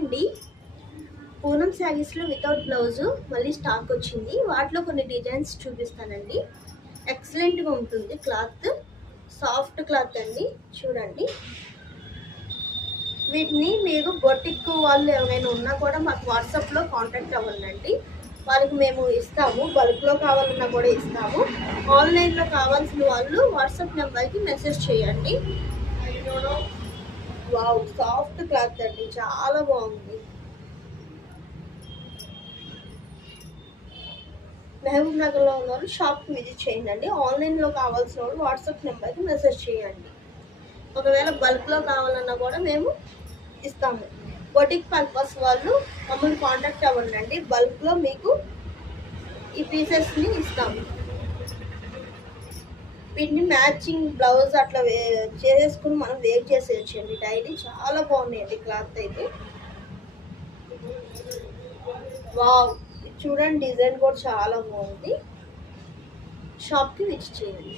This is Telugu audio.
అండి, పూనం శారీస్లో వితౌట్ బ్లౌజు మళ్ళీ స్టాక్ వచ్చింది. వాటిలో కొన్ని డిజైన్స్ చూపిస్తానండి. ఎక్సలెంట్గా ఉంటుంది. క్లాత్ సాఫ్ట్ క్లాత్ అండి. చూడండి, వీటిని మీరు బొటిక్ వాళ్ళు ఎవరైనా ఉన్నా కూడా మాకు వాట్సాప్లో కాంటాక్ట్ అవ్వండి. వాళ్ళకి మేము ఇస్తాము. బల్క్లో కావాలన్నా కూడా ఇస్తాము. ఆన్లైన్లో కావాల్సిన వాళ్ళు వాట్సాప్ నెంబర్కి మెసేజ్ చేయండి. వావ్, సాఫ్ట్ క్లాత్ అండి, చాలా బాగుంది. మహబూబ్ నగర్లో ఉన్న వాళ్ళు షాప్కి విజిట్ చేయండి. ఆన్లైన్లో కావాల్సిన వాళ్ళు వాట్సాప్ నెంబర్కి మెసేజ్ చేయండి. ఒకవేళ బల్క్లో కావాలన్నా కూడా మేము ఇస్తాము. బొటిక్ పర్పస్ వాళ్ళు మమ్మల్ని కాంటాక్ట్ అవ్వండి. బల్క్లో మీకు ఈ పీసెస్ని ఇస్తాము. వీటిని మ్యాచింగ్ బ్లౌజ్ అట్లా చేసేసుకుని మనం వేర్ చేసేయచ్చండి డైలీ. చాలా బాగున్నాయండి క్లాత్ అయితే. వావ్, చూడండి, డిజైన్ కూడా చాలా బాగుంది. షాప్కి విజిట్ చేయండి.